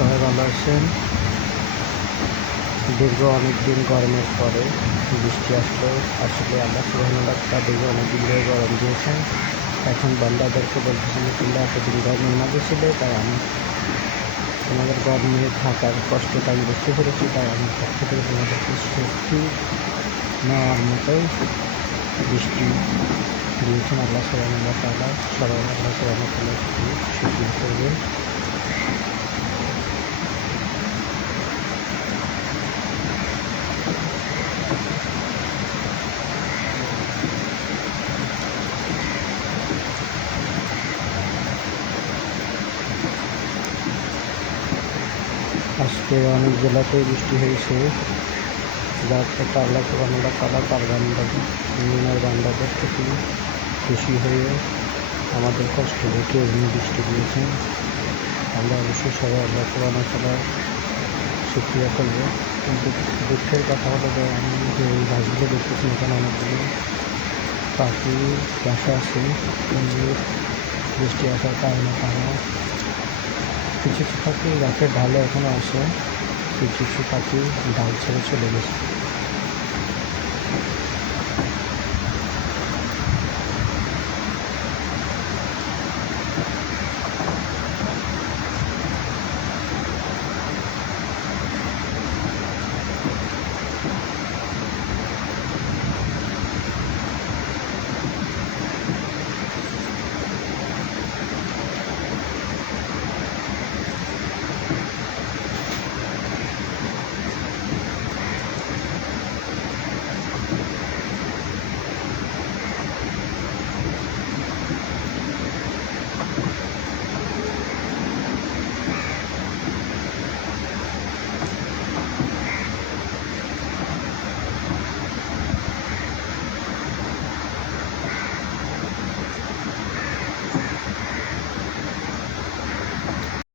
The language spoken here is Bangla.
সবাই ভালো আছেন। দীর্ঘ অনেক দিন গরমের পরে বৃষ্টি আসলো। আসলে আল্লাহ সুবহানাহু ওয়া তাআলা দীর্ঘ অনেক দিন ধরে গরম দিয়েছেন। এখন বান্দাদেরকে বলতেছেন যে তোমরা এতদিন গরমের মাঝে ছিলে, তাই আমি তোমাদের গরমে থাকার কষ্টটা আমি বুঝতে পেরেছি, তাই আমি পক্ষ থেকে তোমাদেরকে শক্তি নেওয়ার মতোই বৃষ্টি দিয়েছেন আল্লাহ সুবহানাহু ওয়া তাআলা। সবাই আল্লাহ সুবহানাহু ওয়া তাআলার শুকরিয়া করবেন। আজকে অনেক জেলাতেই বৃষ্টি হয়েছে, যার থেকে আল্লাহ সুবহানাহু ওয়া তাআলা তার মুমিনের বান্দাদের প্রতি খুশি হয়ে আমাদের কষ্ট দেখে এমনি বৃষ্টি দিয়েছেন। আমরা অবশ্যই সবাই আল্লাহ সুবহানাহু ওয়া তাআলার শুকরিয়া করব। কিন্তু দুঃখের কথা হলো যে আমি যে এই গাছগুলো দেখতেছি এখানে অনেকগুলো পাখি বাসা আছে, কিন্তু বৃষ্টি আসার কারণে তারা কিছু কিছু পাখি গাছের ঢালে এখনো আসে, কিছু কিছু পাখি ডাল ছেড়ে চলে গেছে।